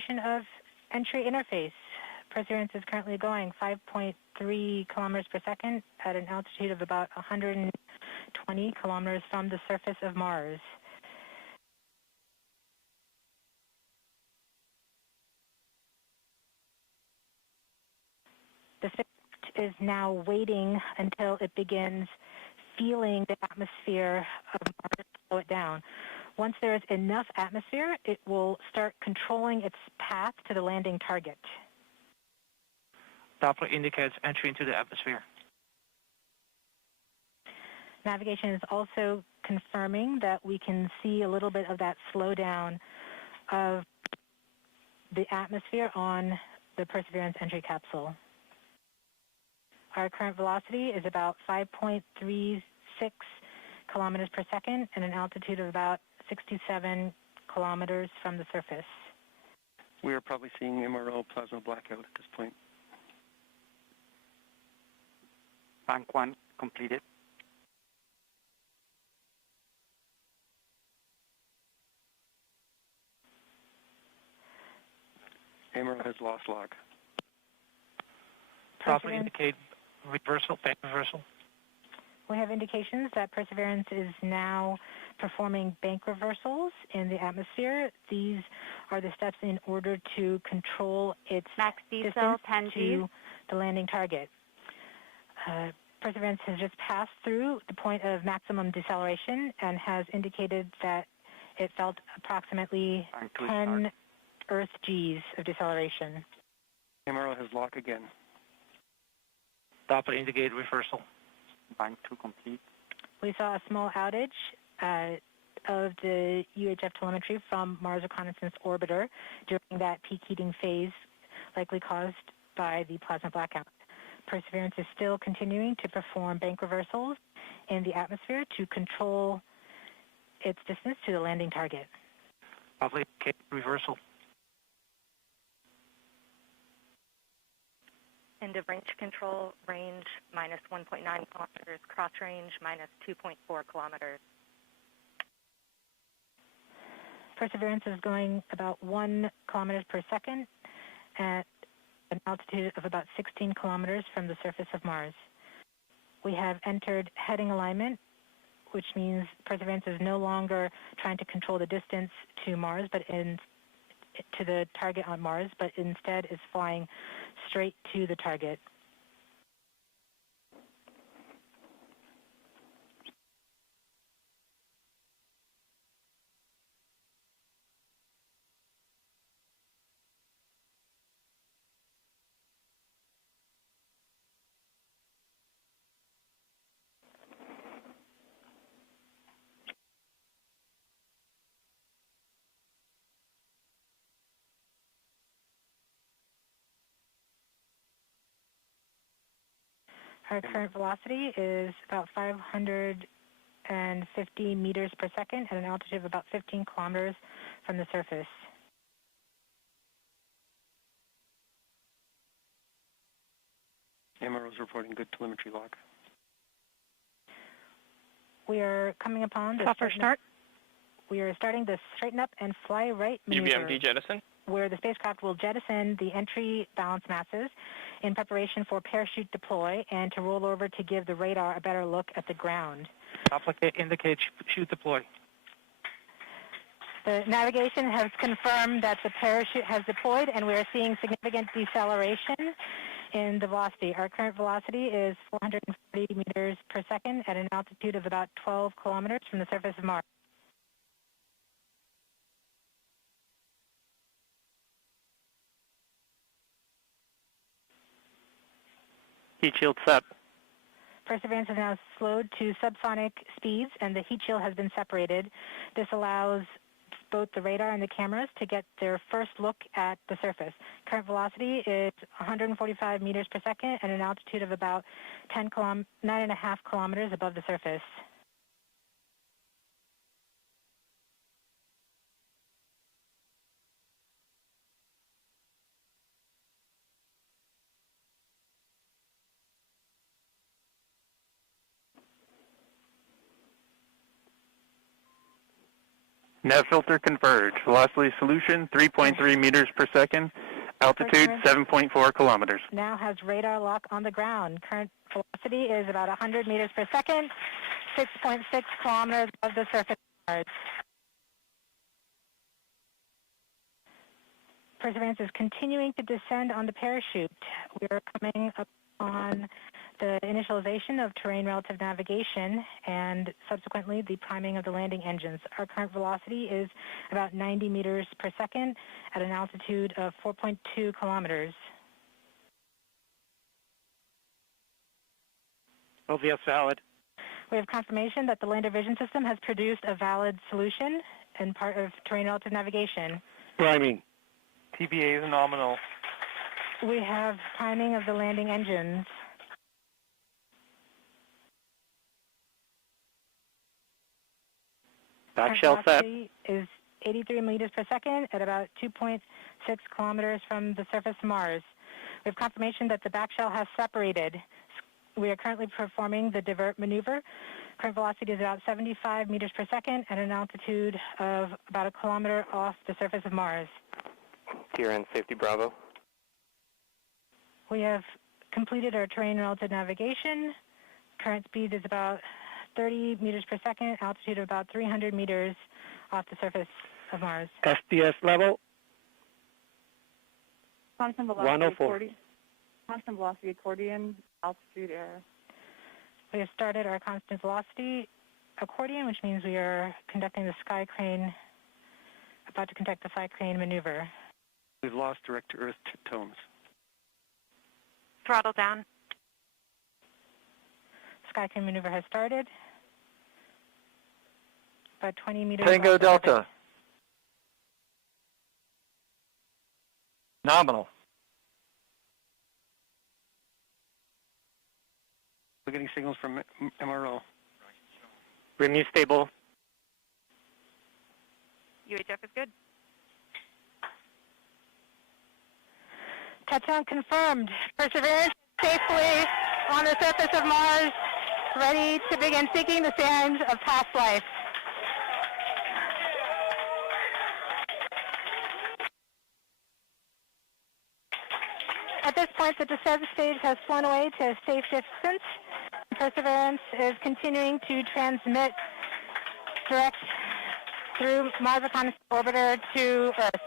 confirmation of entry interface. Perseverance is currently going 5.3 kilometers per second at an altitude of about 120 kilometers from the surface of Mars. The spacecraft is now waiting until it begins feeling the atmosphere of Mars to slow it down. Once there is enough atmosphere, it will start controlling its path to the landing target. Doppler indicates entry into the atmosphere. Navigation is also confirming that we can see a little bit of that slowdown of the atmosphere on the Perseverance entry capsule. Our current velocity is about 5.36 kilometers per second and an altitude of about 67 kilometers from the surface. We are probably seeing MRO plasma blackout at this point. Bank 1 completed. MRO has lost log. Doppler indicate reversal, bank reversal. We have indications that Perseverance is now performing bank reversals in the atmosphere. These are the steps in order to control its distance to the landing target. Perseverance has just passed through the point of maximum deceleration and has indicated that it felt approximately 10 Earth Gs of deceleration. MRO has lock again. Doppler indicate reversal. Bank 2 complete. We saw a small outage of the UHF telemetry from Mars Reconnaissance Orbiter during that peak heating phase, likely caused by the plasma blackout. Perseverance is still continuing to perform bank reversals in the atmosphere to control its distance to the landing target. Doppler indicate reversal. End of range control, range minus 1.9 kilometers, cross range minus 2.4 kilometers. Perseverance is going about 1 kilometers per second at an altitude of about 16 kilometers from the surface of Mars. We have entered heading alignment, which means Perseverance is no longer trying to control the distance to Mars, but to the target on Mars, but instead is flying straight to the target. Our current velocity is about 550 meters per second at an altitude of about 15 kilometers from the surface. MRO is reporting good telemetry log. We are coming upon the start. We are starting the straighten up and fly right maneuver, UBMD jettison, where the spacecraft will jettison the entry balance masses in preparation for parachute deploy and to roll over to give the radar a better look at the ground. Doppler indicates chute deploy. The navigation has confirmed that the parachute has deployed and we are seeing significant deceleration in the velocity. Our current velocity is 440 meters per second at an altitude of about 12 kilometers from the surface of Mars. heat shield set. Perseverance is now slowed to subsonic speeds and the heat shield has been separated. This allows both the radar and the cameras to get their first look at the surface. Current velocity is 145 meters per second at an altitude of about 9.5 kilometers above the surface. Nav filter converge. Velocity solution 3.3 meters per second. Altitude 7.4 kilometers. Now has radar lock on the ground. Current velocity is about 100 meters per second, 6.6 kilometers above the surface of Mars. Perseverance is continuing to descend on the parachute. We are coming up on the initialization of terrain relative navigation and subsequently the priming of the landing engines. Our current velocity is about 90 meters per second at an altitude of 4.2 kilometers. LVS valid. We have confirmation that the lander vision system has produced a valid solution and part of terrain relative navigation. Priming. TBA is nominal. We have priming of the landing engines. Back shell set. Velocity is 83 meters per second at about 2.6 kilometers from the surface of Mars. We have confirmation that the back shell has separated. We are currently performing the divert maneuver. Current velocity is about 75 meters per second at an altitude of about a kilometer off the surface of Mars. TRN Safety Bravo. We have completed our terrain relative navigation. Current speed is about 30 meters per second, altitude of about 300 meters off the surface of Mars. SDS level. Constant velocity 104. accordion. Constant velocity accordion, altitude air. We have started our constant velocity accordion, which means we are conducting the sky crane, about to conduct the sky crane maneuver. We've lost direct to Earth tones. Throttle down. Sky crane maneuver has started. About 20 meters. Tango off the Delta. orbit. Nominal. We're getting signals from MRO. RIMU stable. UHF is good. Touchdown confirmed. Perseverance safely on the surface of Mars, ready to begin seeking the sands of past life. At this point, the descent stage has flown away to a safe distance. Perseverance is continuing to transmit direct through Mars Reconnaissance Orbiter to Earth.